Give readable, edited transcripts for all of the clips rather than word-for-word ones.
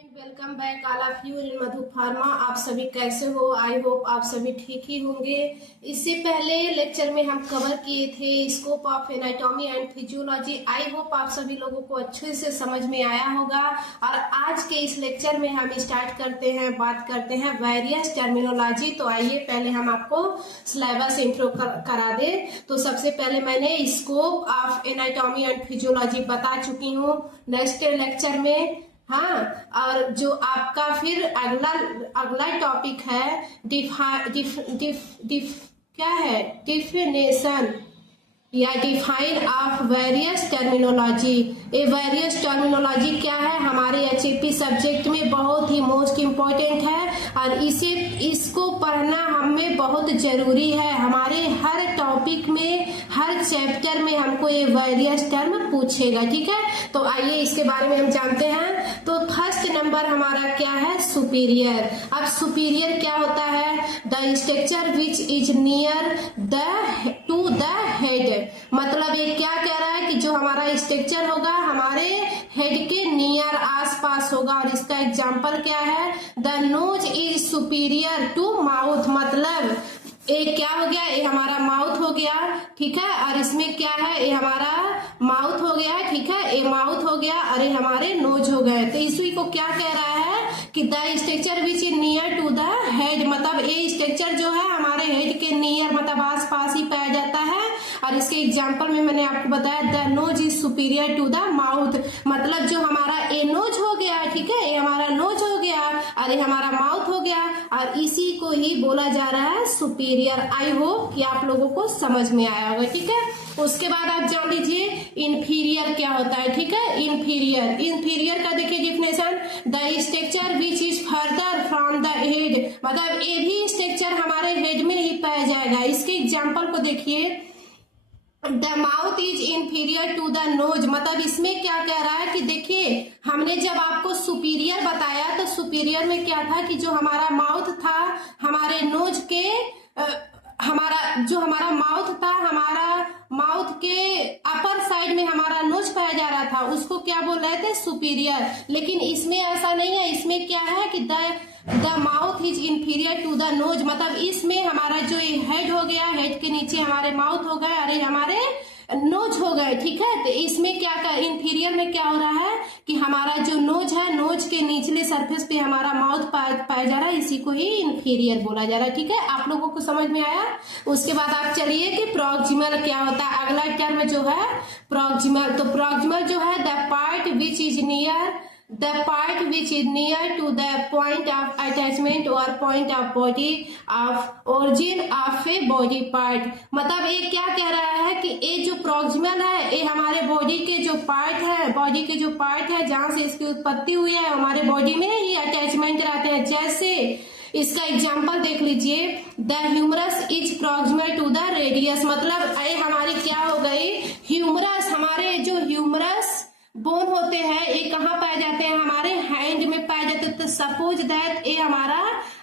Welcome back all of you in Madhu pharma. आप सभी कैसे हो? आई होप आप सभी ठीक ही होंगे। इससे पहले लेक्चर में हम कवर किए थे scope of anatomy and physiology. I hope आप सभी लोगों को अच्छे से समझ में आया होगा। और आज के इस लेक्चर में हम स्टार्ट करते हैं, बात करते हैं वेरियस टर्मिनोलॉजी। तो आइए पहले हम आपको सिलेबस इंट्रो करा दे। तो सबसे पहले मैंने scope of anatomy and physiology बता चुकी हूँ नेक्स्ट लेक्चर में। हाँ, और जो आपका फिर अगला टॉपिक है क्या है, डिफिनेशन या डिफाइन ऑफ वेरियस टर्मिनोलॉजी। ये वेरियस टर्मिनोलॉजी क्या है, हमारे एचएपी सब्जेक्ट में बहुत ही मोस्ट इम्पोर्टेंट है और इसको पढ़ना हमें बहुत जरूरी है। हमारे हर टॉपिक में, हर चैप्टर में हमको ये वेरियस टर्म पूछेगा, ठीक है। तो आइए इसके बारे में हम जानते हैं। तो फर्स्ट नंबर हमारा क्या है, सुपीरियर। अब सुपीरियर क्या होता है, the structure which is near to the head. मतलब ये क्या कह रहा है कि जो हमारा स्ट्रक्चर होगा हमारे हेड के नियर आसपास होगा। और इसका एग्जांपल क्या है, the nose is superior to mouth. मतलब ये क्या हो गया, ये हमारा माउथ हो गया, ठीक है। और इसमें क्या है, ये हमारा माउथ हो गया, ठीक है, ये माउथ हो गया और ये हमारे नोज हो गए। तो इसी को क्या कह रहा है कि the structure which is near to the head. मतलब ये स्ट्रक्चर जो है हमारे हेड के नियर, मतलब आस पास ही पाया जाता है। और इसके एग्जाम्पल में मैंने आपको बताया the nose is superior to the mouth. मतलब जो हमारा ए नोज हो गया, ठीक है, ये हमारा नोज हो गया और ये हमारा माउथ हो गया और इसी को ही बोला जा रहा है सुपीरियर। आई होप कि आप लोगों को समझ में आया होगा, ठीक है। उसके बाद आप जान लीजिए इन्फीरियर क्या होता है, ठीक है। इन्फीरियर का देखिए definition, the structure which is further from the head. मतलब ये भी स्ट्रक्चर हमारे हेड में ही पाया जाएगा। इसके एग्जाम्पल को देखिए, the mouth is inferior to the nose. मतलब इसमें क्या कह रहा है कि देखिए, हमने जब आपको सुपीरियर बताया तो सुपीरियर में क्या था कि जो हमारा माउथ था, हमारे नोज के हमारा माउथ था, हमारा माउथ के अपर साइड में हमारा नोज पाया जा रहा था, उसको क्या बोल रहे थे, सुपीरियर। लेकिन इसमें ऐसा नहीं है। इसमें क्या है कि the mouth is inferior to the nose. मतलब इसमें हमारा जो हेड हो गया, हेड के नीचे हमारे माउथ हो गए, अरे हमारे नोज हो गए, ठीक है। तो इसमें क्या कर, इंफीरियर में क्या हो रहा है कि हमारा जो नोज है, नोज के निचले सरफेस पे हमारा माउथ पाया जा रहा है, इसी को ही इंफीरियर बोला जा रहा है, ठीक है। आप लोगों को समझ में आया। उसके बाद आप चलिए कि प्रॉक्सिमल क्या होता है। अगला टर्म जो है प्रॉक्सिमल। तो प्रॉक्सिमल जो है the part which is near to the point of attachment or point of body of origin of a body part। मतलब ये क्या कह रहा है कि ये जो प्रॉक्सिमल है, ये हमारे बॉडी के जो पार्ट है जहां से इसकी उत्पत्ति हुई है, हमारे बॉडी में ही अटैचमेंट रहते हैं। जैसे इसका एग्जाम्पल देख लीजिए, the humerus is proximal to the radius. मतलब ये हमारी क्या हो गई, ह्यूमरस। हमारे जो ह्यूमरस बोन होते हैं ये कहाँ पाए जाते हैं, हमारे हैंड में पाए जाते हैं। तो सपोज दैट ये हमारा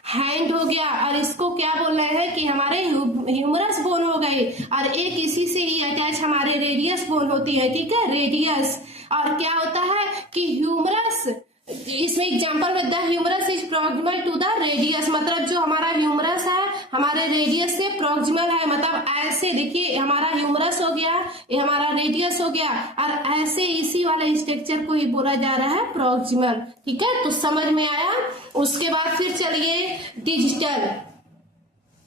हैंड हो गया और इसको क्या बोल रहे हैं कि हमारे ह्यूमरस बोन हो गई। और एक इसी से ही अटैच हमारे रेडियस बोन होती है, ठीक है, रेडियस। और क्या होता है कि ह्यूमरस, इसमें एग्जांपल में the humerus is proximal to the radius. मतलब जो हमारा ह्यूमरस है हमारे रेडियस से प्रॉक्सिमल है। मतलब ऐसे देखिए, हमारा ह्यूमरस हो गया, ये हमारा रेडियस हो गया और ऐसे इसी वाले स्ट्रक्चर को ही बोला जा रहा है प्रॉक्सिमल, ठीक है। तो समझ में आया। उसके बाद फिर चलिए डिजिटल।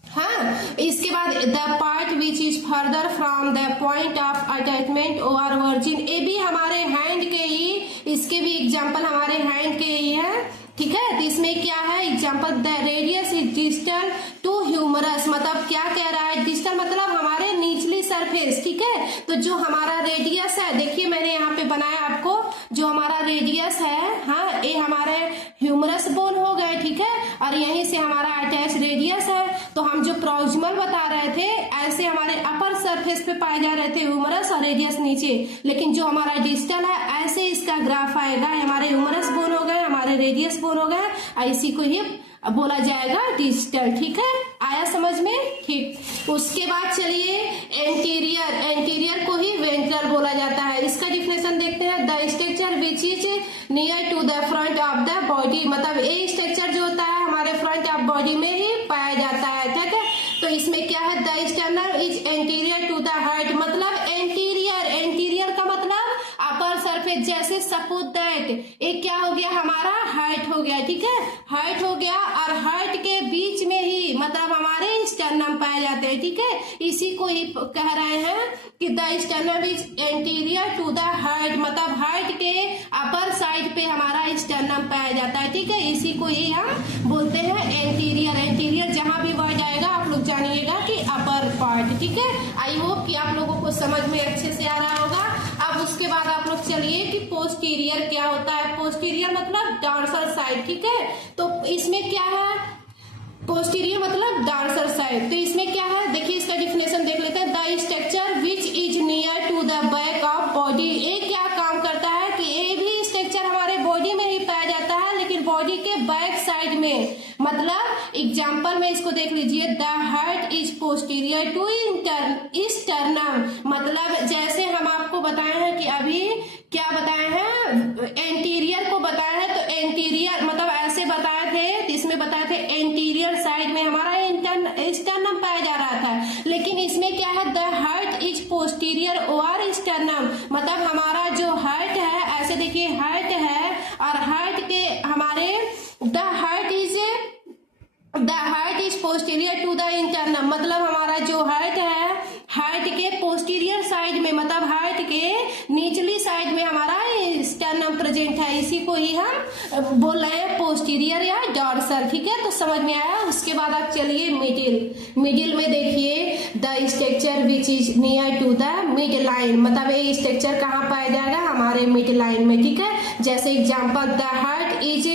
हाँ, इसके बाद the part which is further from the point of attachment और वर्जिन। ये भी हमारे हैंड के ही, इसके भी एग्जांपल हमारे हैंड के ही है, ठीक है। तो इसमें क्या है example, the radius is distal to humerus. मतलब क्या कह रहा है, डिस्टल मतलब हमारे निचली सरफेस, ठीक है। तो जो हमारा रेडियस है, देखिए मैंने यहाँ पे बनाया आपको, जो हमारा रेडियस है, हाँ, ये हमारे ह्यूमरस बोन हो गए, ठीक है। और यहीं से हमारा अटैच रेडियस है। तो हम जो प्रॉक्सिमल बता रहे थे, ऐसे हमारे अपर सरफेस पे पाए जा रहे थे ह्यूमरस और रेडियस नीचे। लेकिन जो हमारा डिस्टल है, ऐसे इसका ग्राफ आएगा, हमारे ह्यूमरस बोन हो गए, हमारे रेडियस बोन हो गए और इसी को ही बोला जाएगा डिजिटल। ठीक है, आया समझ में? ठीक। उसके बाद चलिए एंटीरियर, एंटीरियर को ही वेंट्रल बोला जाता है। इसका डिफिनेशन देखते हैं। The structure which is near to the front of the body, मतलब ये स्ट्रक्चर जो होता है हमारे फ्रंट ऑफ बॉडी में ही पाया जाता है। ठीक है, तो इसमें क्या है, the sternum is anterior to the heart, मतलब एंटीरियर, एंटीरियर का मतलब अपर सरफेस, जैसे सपोज दैट एक क्या हो गया हमारा हार्ट हो गया। ठीक है, हार्ट हो गया और हार्ट के बीच में ही मतलब हमारे स्टर्नम पाए जाते हैं। ठीक है, इसी को ही कह रहे हैं कि the sternum is anterior to the heart, मतलब हार्ट के अपर साइड पे हमारा स्टर्नम पाया जाता है। ठीक है, इसी को ही हम बोलते हैं एंटीरियर। एंटीरियर जहां भी वर्ड आएगा आप लोग जानिएगा कि अपर पार्ट। ठीक है, आई होप कि आप लोगों को समझ में अच्छे से आ रहा होगा। अब उसके बाद आप लोग चलिए कि पोस्टीरियर क्या होता है। पोस्टीरियर मतलब डॉर्सल साइड। ठीक है, तो इसमें क्या है, पोस्टीरियर मतलब डॉर्सल साइड, तो इसमें क्या है देखिए, इसका डिफिनेशन देख लेते हैं। The structure which is near to the back of body, ये क्या काम करता है कि ये भी स्ट्रक्चर हमारे बॉडी में ही पाया जाता है, लेकिन बॉडी के बैक साइड में, मतलब एग्जाम्पल में इसको देख लीजिए। The heart is posterior to sternum, मतलब जैसे हम आपको बताए हैं कि अभी क्या बताए हैं, एंटीरियर को बताया है, तो एंटीरियर मतलब ऐसे बताए थे, इसमें बताए थे एंटीरियर साइड में हमारा स्टर्नम पाया जा रहा था, लेकिन इसमें क्या है, the heart is posterior over sternum, मतलब हमारा जो हार्ट है, ऐसे देखिए हार्ट है और हार्ट के हमारे the heart is posterior to the sternum, मतलब हमारा जो हार्ट है, हार्ट के पोस्टीरियर साइड में, मतलब हार्ट के निचली साइड में हमारा स्टर्नम प्रेजेंट है। इसी को ही हम बोल रहे हैं पोस्टीरियर या डॉर्सल। ठीक है, तो समझ में आया। उसके बाद आप चलिए मिडिल। मिडिल में देखिए the structure which is near to the mid line, मतलब ये स्ट्रक्चर कहाँ पाया जाएगा, हमारे मिड लाइन में। ठीक है, जैसे example the heart is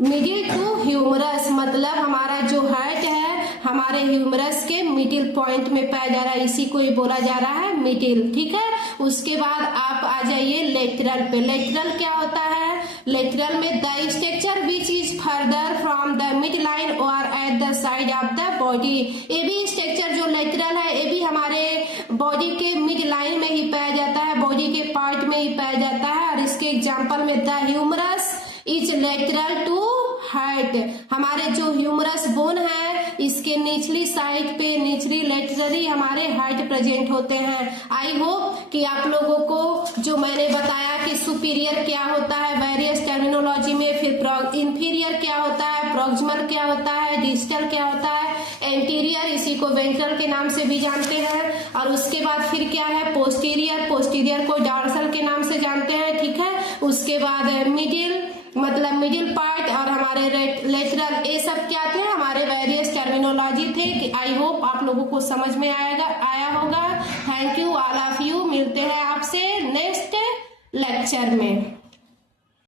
middle to humerus, मतलब हमारा जो हार्ट है हमारे ह्यूमरस के मिडिल पॉइंट में पाया जा रहा है, इसी को ही बोला जा रहा है मिडिल। ठीक है, उसके बाद आप आ जाइए लेटरल पे। लेटरल क्या होता है, लेटरल में the structure which is further from the mid line और at the side of the body, ये भी स्ट्रक्चर जो लेटरल है ये भी हमारे बॉडी के मिड लाइन में ही पाया जाता है, बॉडी के पार्ट में ही पाया जाता है। और इसके एग्जाम्पल में the humerus is lateral to heart, हमारे जो ह्यूमरस बोन है इसके निचली साइड पे, निचली लेटरली हमारे हार्ट प्रेजेंट होते हैं। आई होप कि आप लोगों को जो मैंने बताया कि सुपीरियर क्या होता है वेरियस टर्मिनोलॉजी में, फिर इंफीरियर क्या होता है, प्रॉक्सिमल क्या होता है, डिजिटल क्या होता है, एंटीरियर इसी को वेंट्रल के नाम से भी जानते हैं, और उसके बाद फिर क्या है पोस्टीरियर, पोस्टीरियर को डॉर्सल के नाम से जानते हैं। ठीक है, उसके बाद मिडिल मतलब मिडिल पार्ट और हमारे लेटरल, ये सब क्या थे हमारे वेरियस टर्मिनोलॉजी थे। कि आई होप आप लोगों को समझ में आया होगा। Thank you all of you, मिलते हैं आपसे नेक्स्ट लेक्चर में।